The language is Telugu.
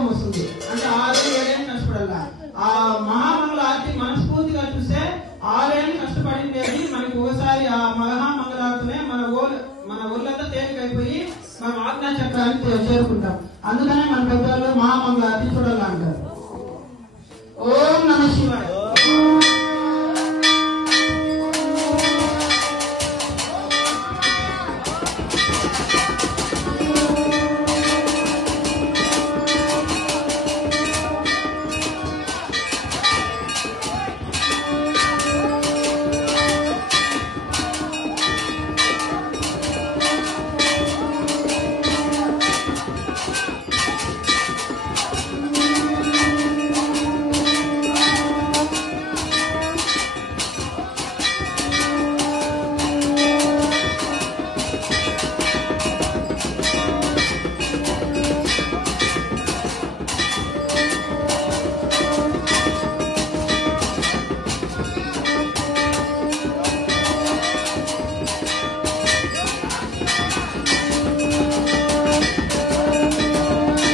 ఉపయోగం వస్తుంది. అంటే 6 ఏళ్ళు 7 ఏళ్ళు కష్టపడాల. ఆ మహామంగళ ఆరతి మనస్ఫూర్తిగా చూస్తే 6 ఏళ్ళు కష్టపడిండేది మనకి ఒకసారి ఆ మహామంగళారతినే మన ఒళ్ళంతా తేలికైపోయి మనం ఆజ్ఞా చక్రానికి చేరుకుంటాం. అందుకనే మన పెద్దలు మహామంగళ ఆరతి చూడాలి.